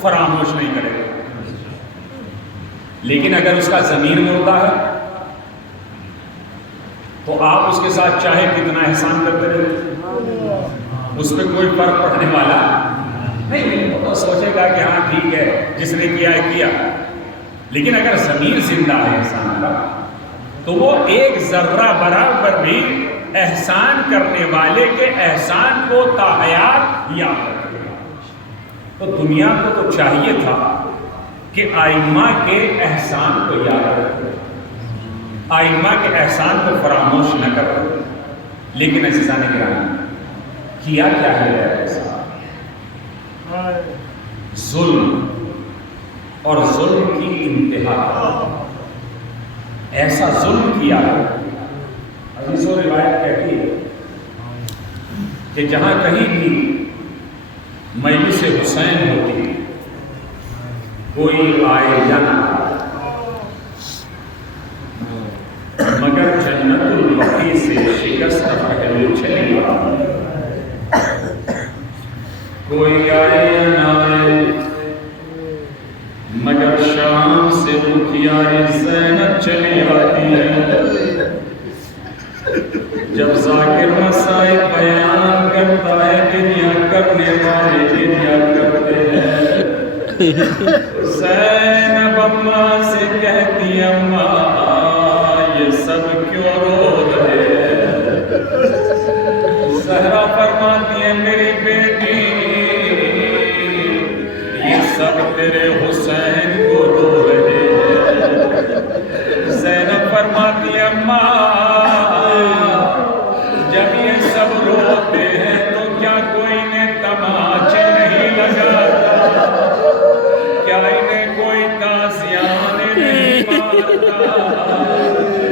فراموش نہیں کرے گا۔ لیکن اگر اس کا ضمیر مردہ ہے تو آپ اس کے ساتھ چاہے کتنا احسان کرتے رہے، اس پہ کوئی فرق پڑنے والا نہیں، وہ تو سوچے گا کہ ہاں ٹھیک ہے، جس نے کیا ہے کیا۔ لیکن اگر ضمیر زندہ ہے انسان کا تو وہ ایک ذرہ برابر بھی احسان کرنے والے کے احسان کو تاحیات یاد رکھے گا۔ تو دنیا کو تو چاہیے تھا کہ ائمہ کے احسان کو یاد رکھے، ائمہ کے احسان کو فراموش نہ کرے، لیکن عزیزان گرامی کیا کیا ہے ایسا؟ ظلم اور ظلم کی انتہا، ایسا ظلم کیا ہے۔ حدیث و روایت کہتی ہے کہ جہاں کہیں بھی مجلس حسین ہوتی، کوئی آئے یا نہ مگر جنت البقیع سے شکست پہلو چلی آئی، کوئی آئے یا نہ آئے مگر شام سے مکھیار زینب چلی آتی ہے۔ جب ذاکر مسائل بیان کرتا ہے گریہ کرنے والے گریہ کرتے ہیں۔ زینب اماں سے کہتی اماں یہ سب کیوں رو رہے ہیں؟ زہرا فرماتی ہے میری بیٹی یہ سب تیرے حسین کو رو رہے ہیں۔ زینب فرماتی ہے اماں جب یہ سب روتے ہیں تو کیا کوئی نے تماچے نہیں لگاتا؟ کیا انہیں کوئی تازیانے نہیں مارتا؟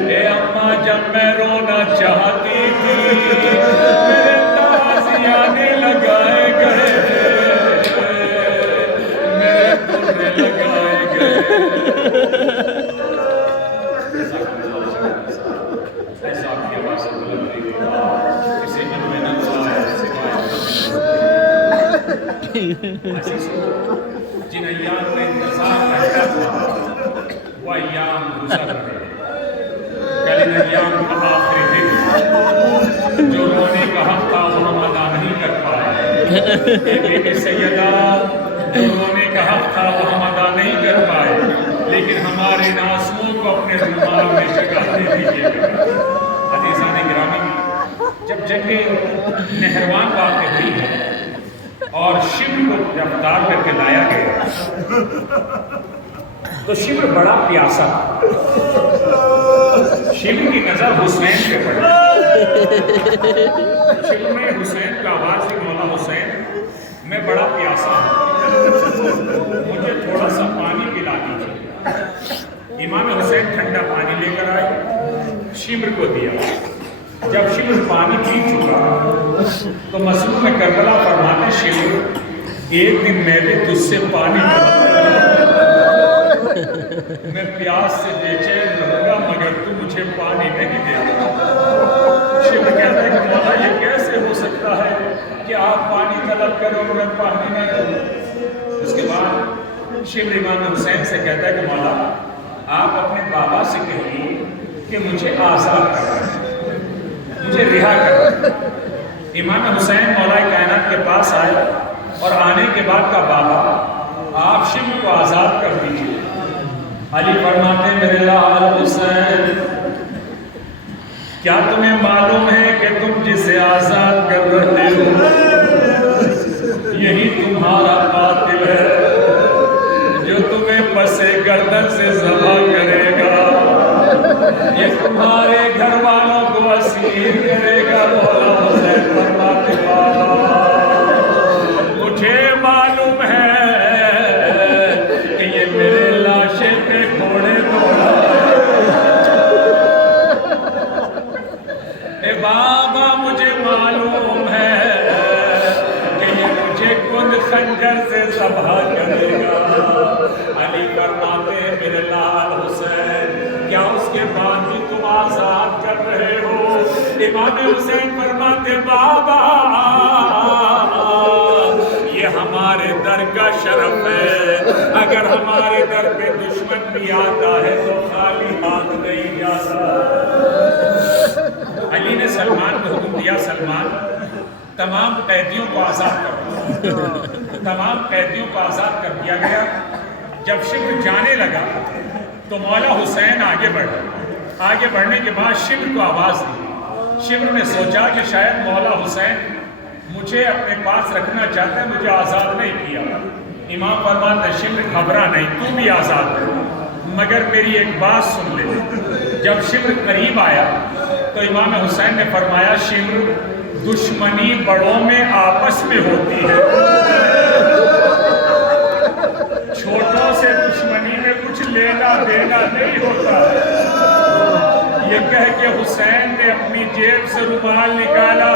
اے اماں جب میں رونا چاہتی تھی میرے تازیانے لگائے گئے، میرے جن ایام کا انتظار کرتا تھا وہ ایام گزر گئے. کل ان ایام کا آخری دن جو رونے کا حق تھا وہ ہم ادا نہیں کر پائے. بی بی سیدہ جو رونے کا حق تھا وہ ہم ادا نہیں کر پائے, لیکن ہمارے آنسوؤں کو اپنے رومال میں جگہ دے دیجیے. عزیزان گرامی, جب جنگ نہروان واقع ہوئی ہے اور شبر کو گرفتار کر کے لایا گیا تو شبر بڑا پیاسا تھا. شبر کی نظر حسین پہ پڑی. شبر نے حسین کا آواز دی, مولا حسین میں بڑا پیاسا ہوں, مجھے تھوڑا سا پانی پلا دیجیے. امام حسین ٹھنڈا پانی لے کر آئے, شبر کو دیا. جب شبر پانی پی چکا تو مسلم میں کربلا فرماتے, شبر ایک دن میں بھی تجھ سے پانی میں پیاس سے بے چین رہوں گا مگر تو مجھے پانی نہیں دے گا. شبر کہتا ہے کہ مولا یہ کیسے ہو سکتا ہے کہ آپ پانی طلب کرو مگر پانی نہ دو. اس کے بعد شبر امام حسین سے کہتا ہے کہ مولا آپ اپنے بابا سے کہیے کہ مجھے آزاد کریں, مجھے رہا کریں. امام حسین مولا کائنات کے پاس آئے اور آنے کے بعد کا بابا آپ شبر کو آزاد کر دیجیے. علی فرماتے میرے لال حسین کیا تمہیں معلوم ہے کہ تم جسے آزاد کر رہے ہو یہی تمہارا قاتل ہے جو تمہیں پسے گردن سے ذبح کرے گا, یہ تمہارے گھر والوں کو اسیر کرے گا. مولا حسین فرماتے مجھے معلوم ہے کہ یہ میرے لاشے پہ گھوڑے دوڑا. اے بابا مجھے معلوم ہے کہ یہ مجھے کند خنجر سے ذبح کرے گا. علی فرماتے ہیں میرے لال حسین کیا اس کے بعد بھی تم آزاد کر رہے ہو؟ امام حسین فرماتے بابا یہ ہمارے در کا شرف ہے, اگر ہمارے در پہ دشمن بھی آتا ہے تو خالی ہاتھ نہیں جاتا. علی نے سلمان کو حکم دیا, سلمان تمام قیدیوں کو آزاد کر. تمام قیدیوں کو آزاد کر دیا گیا. جب شبر جانے لگا تو مولا حسین آگے بڑھا. آگے بڑھنے کے بعد شبر کو آواز دی. شبر نے سوچا کہ شاید مولا حسین مجھے اپنے پاس رکھنا چاہتا ہے, مجھے آزاد نہیں کیا. امام فرماتے ہیں شبر گھبرا نہیں, تو بھی آزاد ہے, مگر میری ایک بات سن لے. جب شبر قریب آیا تو امام حسین نے فرمایا شبر دشمنی بڑوں میں آپس میں ہوتی ہے, چھوٹوں سے دشمنی میں کچھ لینا دینا نہیں ہوتا. یہ کہہ کے حسین نے اپنی جیب سے رومال نکالا.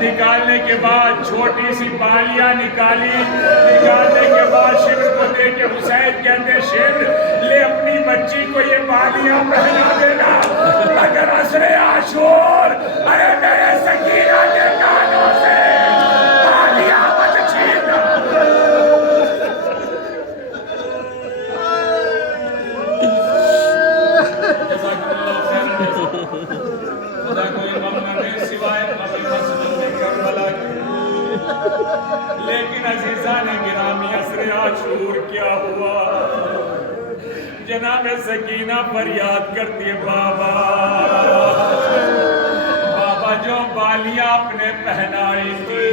نکالنے کے بعد چھوٹی سی بالیاں نکالی. نکالنے کے بعد شبر کو دے کے حسین کہتے شبر لے اپنی بچی کو یہ بالیاں پہنا دینا, اگر عصر عاشور ارے میرے سکینہ کے کانوں سے بالیاں مت چھینا. خدا کوئی غم نہ دے سوائے قبر مسجد میں کربلا کے. لیکن عزیزان گرامی عصر عاشور کیا ہوا؟ جناب سکینہ فریاد کرتی ہے بابا بابا جو بالیاں اپنے پہنائی تھی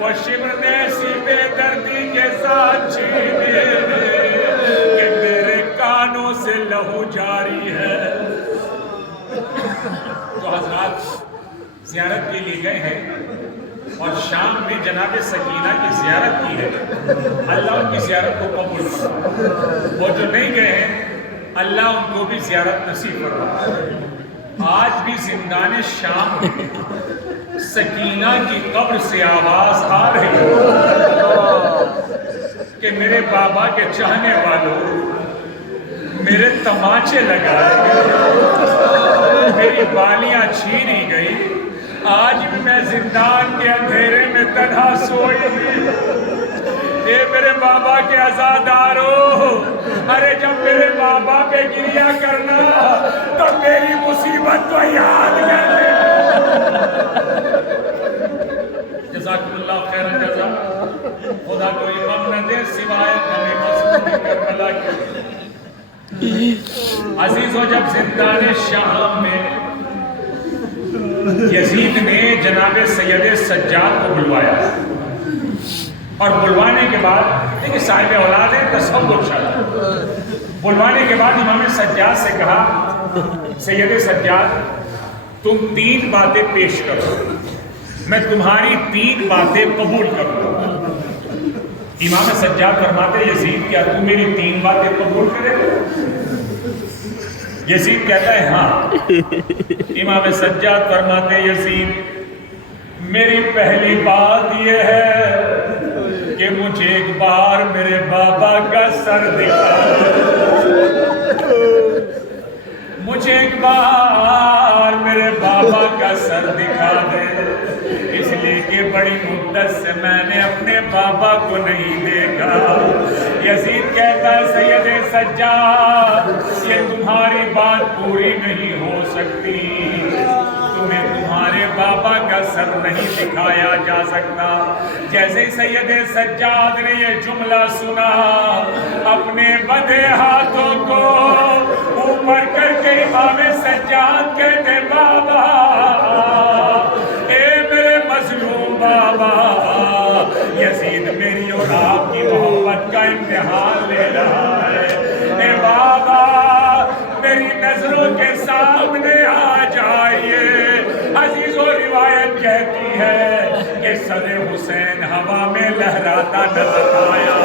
وہ شبر نے ایسی بے دردی کے ساتھ چھینے کہ میرے کانوں سے لہو جاری ہے. تو حضرات زیارت کے لیے گئے ہیں اور شام میں جناب سکینہ کی زیارت کی ہے. اللہ ان کی زیارت کو قبول فرمائے. وہ جو نہیں گئے ہیں اللہ ان کو بھی زیارت نصیب فرمائے. آج بھی زندان شام میں سکینہ کی قبر سے آواز آ رہی ہے کہ میرے بابا کے چاہنے والوں میرے تماچے لگائے گئے, میری بالیاں چھینی گئی. آج بھی میں زندان کے اندھیرے میں تنہا سوئی. بابا کے عزادارو، ارے جب میرے بابا پہ گریا کرنا تو میری مصیبت کو یاد کر لینا۔ جزاکم اللہ خیر الجزا۔ خدا کوئی غم نہ دے سوائے غم مسلم کربلا کے۔ عزیزو، جب زندان شام میں یزید نے جناب سید سجاد کو بلوایا اور بلوانے کے بعد دیکھیں صاحب اولاد ہے تصور چاہتا، بلوانے کے بعد امام سجاد سے کہا سید سجاد تم 3 باتیں پیش کرو، میں تمہاری 3 باتیں قبول کروں گا۔ امام سجاد فرماتے یزید کیا تم میری 3 باتیں قبول کرے؟ یزید کہتا ہے ہاں۔ امام سجاد فرماتے یزید میری پہلی بات یہ ہے کہ مجھے ایک بار میرے بابا کا سر دکھا دے، مجھے ایک بار میرے بابا کا سر دکھا دے، اس لیے کہ بڑی مدت سے میں نے اپنے بابا کو نہیں دیکھا۔ یزید کہتا ہے سید سجاد یہ تمہاری بات پوری نہیں ہو سکتی، تمہیں تمہارے بابا کا سر نہیں دکھایا جا سکتا۔ جیسے سید سجاد نے یہ جملہ سنا اپنے بدے ہاتھوں کو اوپر کر کے امام سجاد کہتے بابا اے میرے مظلوم بابا، یزید میری اور آپ کی محبت کا امتحان لے رہا ہے، اے بابا میری نظروں کے سامنے آ جائیے۔ عزیزو روایت کہتی ہے کہ سر حسین ہوا میں لہراتا نظر آیا،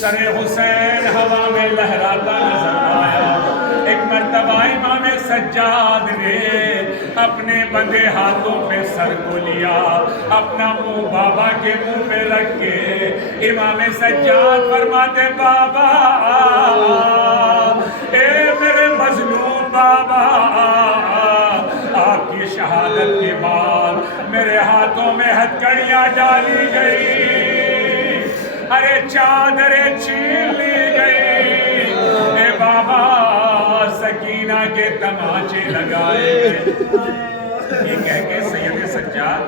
سر حسین ہوا میں لہراتا نظر آیا۔ ایک مرتبہ امام سجاد نے اپنے بندے ہاتھوں پہ سر کو لیا، اپنا منہ بابا کے منہ پہ رکھ کے امام سجاد فرماتے بابا اے میرے مظلوم بابا، آپ کی شہادت کے بعد میرے ہاتھوں میں ہتھکڑیاں ڈالی گئی، ارے چادریں چھین لی گئی، اے بابا سکینہ کے تماچے لگائے گئے۔ یہ کہہ کے سید سجاد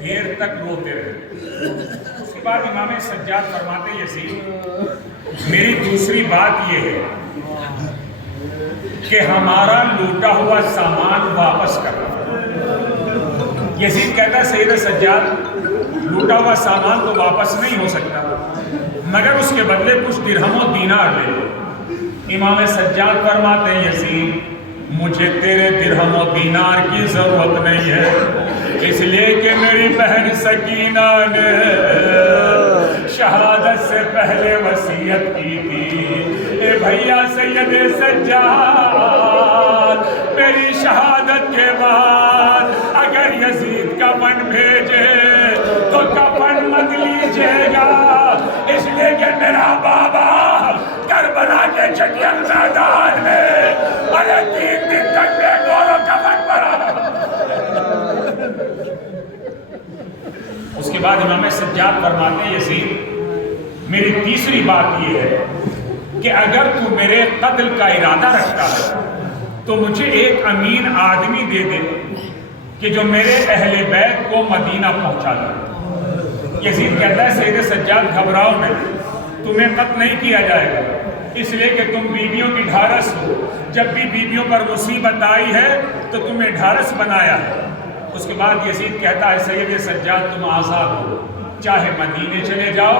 دیر تک روتے رہے۔ اس کے بعد امام سجاد فرماتے یزید میری دوسری بات یہ ہے کہ ہمارا لوٹا ہوا سامان واپس کرنا۔ یزید کہتا ہے سید سجاد لوٹا ہوا سامان تو واپس نہیں ہو سکتا، مگر اس کے بدلے کچھ درہم و دینار لے لو۔ امام سجاد فرماتے ہیں یزید مجھے تیرے درہم و دینار کی ضرورت نہیں ہے، اس لیے کہ میری بہن سکینہ نے شہادت سے پہلے وصیت کی تھی، اے بھیا سید سجاد میری شہادت کے بعد اگر یزید کفن بھیجے تو کفن مت لیجیے گا، اس لیے کہ میرا بابا کربلا کے چٹیل میدان میں ارے 3 دن تک بے گور و کفن پڑا۔ اس کے بعد امام سجاد فرماتے ہیں یزید میری تیسری بات یہ ہے کہ اگر تو میرے قتل کا ارادہ رکھتا ہے تو مجھے ایک امین آدمی دے دے کہ جو میرے اہل بیت کو مدینہ پہنچا دے۔ یزید کہتا ہے سید سجاد گھبراؤ نہیں، تمہیں قتل نہیں کیا جائے گا، اس لیے کہ تم بیویوں کی ڈھارس ہو، جب بھی بیویوں پر مصیبت آئی ہے تو تمہیں ڈھارس بنایا ہے۔ اس کے بعد یزید کہتا ہے سید سجاد تم آزاد ہو، چاہے مدینے چلے جاؤ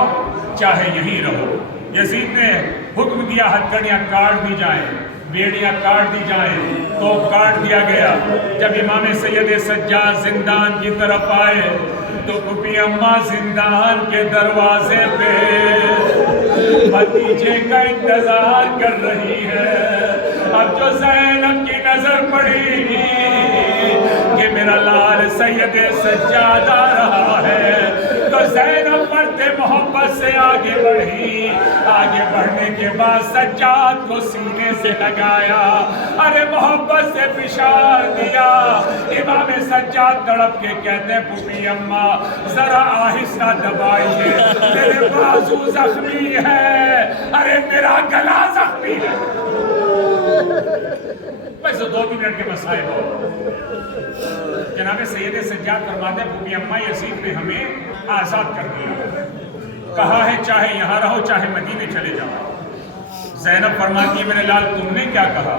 چاہے یہیں رہو۔ یزید نے حکم دیا ہتھکڑیاں کاٹ دی جائیں، بیڑیاں کاٹ دی جائیں، تو کاٹ دیا گیا۔ جب امام سید سجاد زندان کی طرف آئے تو پھوپھی اماں زندان کے دروازے پہ بھتیجے کا انتظار کر رہی ہے۔ اب جو زینب کی نظر پڑی کہ میرا لال سید سجاد آ رہا ہے تو زینب مرتے محبت سے آگے بڑھی. آگے بڑھنے کے بعد سجاد کو سینے سے لگایا, ارے محبت سے فشار دیا. امام سجاد تڑپ کے کہتے ہیں پھوپھی اماں ذرا آہستہ دبائیے, میرے بازو زخمی ہے, ارے میرا گلا زخمی ہے. بس 2 منٹ کے مسائل ہو. جناب سید سجاد فرماتے ہیں پھوپھی اماں یزید نے ہمیں آزاد کر دیا, کہا ہے چاہے یہاں رہو چاہے مدینے چلے جاؤ. زینب فرماتی ہے میرے لال تم نے کیا کہا؟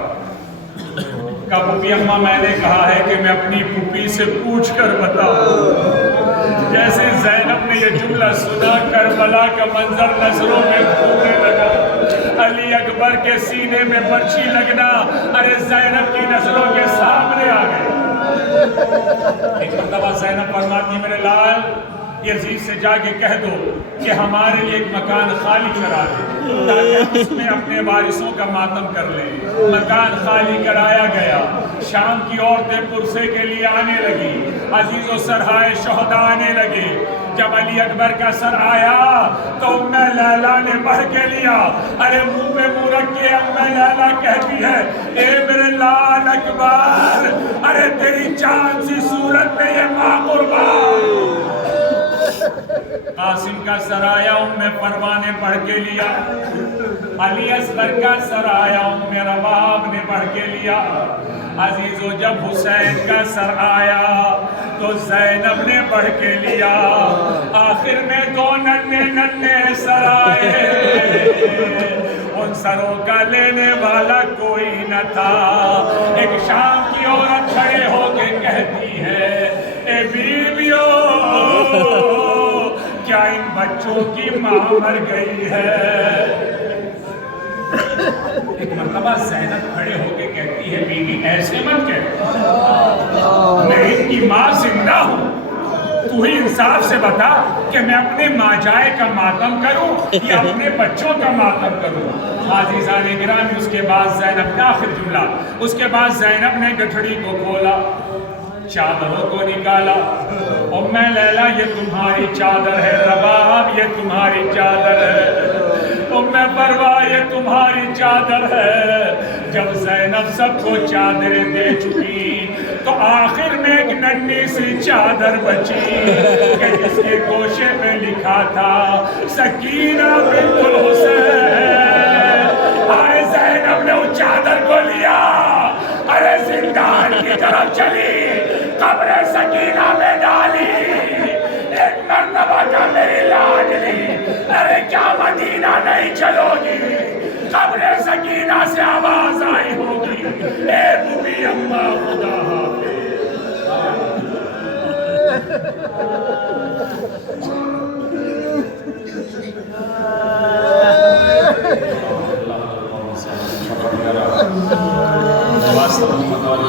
کہا پھوپھی اماں میں نے کہا ہے کہ میں اپنی پھوپھی سے پوچھ کر بتاؤں. جیسے زینب نے یہ جملہ سنا کربلا کا منظر نظروں میں گھومنے لگا. علی اکبر کے سینے میں برچھی لگنا ارے زینب کی نظروں کے سامنے آ گئے. ایک مرتبہ زینب فرماتی میرے لال یزید سے جا کے کہہ دو کہ ہمارے لیے ایک مکان خالی کرا دے تاکہ اس میں اپنے وارثوں کا ماتم کر لیں. مکان خالی کرایا گیا. شام کی عورتیں پرسے کے لیے آنے لگی, عزیز و سرہائے شہداء آنے لگے. جب علی اکبر کا سر آیا تو ام لیلا نے بڑھ کے لیا, ارے منہ پہ منہ رکھ کے ام لیلا کہتی ہے اے میرے لال اکبر, ارے تیری چاند سی صورت میں یہ ماں قربان. قاسم کا سر آیا, ام پروان نے بڑھ کے لیا. علی اصغر کا سر آیا, ام رباب نے بڑھ کے لیا. عزیزو جب حسین کا سر آیا تو زینب نے بڑھ کے لیا. آخر میں 2 ننھے سر آئے, ان سروں کا لینے والا کوئی نہ تھا. ایک شام کی عورت کھڑے ہو کے کہتی ہے اے بیویو کیا ان بچوں کی ماں مر گئی ہے؟ ایک مرتبہ زینب کھڑے ہو کے کہتی ہے بیوی ایسے مت کہہ, میں ان کی ماں زندہ ہوں. تو ہی انصاف سے بتا کہ میں اپنے ماجائے کا ماتم کروں یا اپنے بچوں کا ماتم کروں. عزیزان گرامی اس کے بعد زینب کا آخر جملہ, اس کے بعد زینب نے گٹھڑی کو کھولا, چادروں کو نکالا. ام لیلا یہ تمہاری چادر ہے, رباب یہ تمہاری چادر ہے, ام پروا یہ تمہاری چادر ہے. جب زینب سب کو چادریں دے چکی تو آخر میں ایک ننھی سی چادر بچی کہ جس کے گوشے میں لکھا تھا سکینہ بنت الحسین. آئے زینب نے اس چادر کو لیا, ارے زندان کی طرف چلی, قبر سکینہ میں ڈالی. ایک مرتبہ کا میری لاڈلی, ارے کیا مدینہ نہیں چلو گی؟ قبر سکینہ سے آواز آئی ہوگی اے پھوپھی اماں خدا حافظ.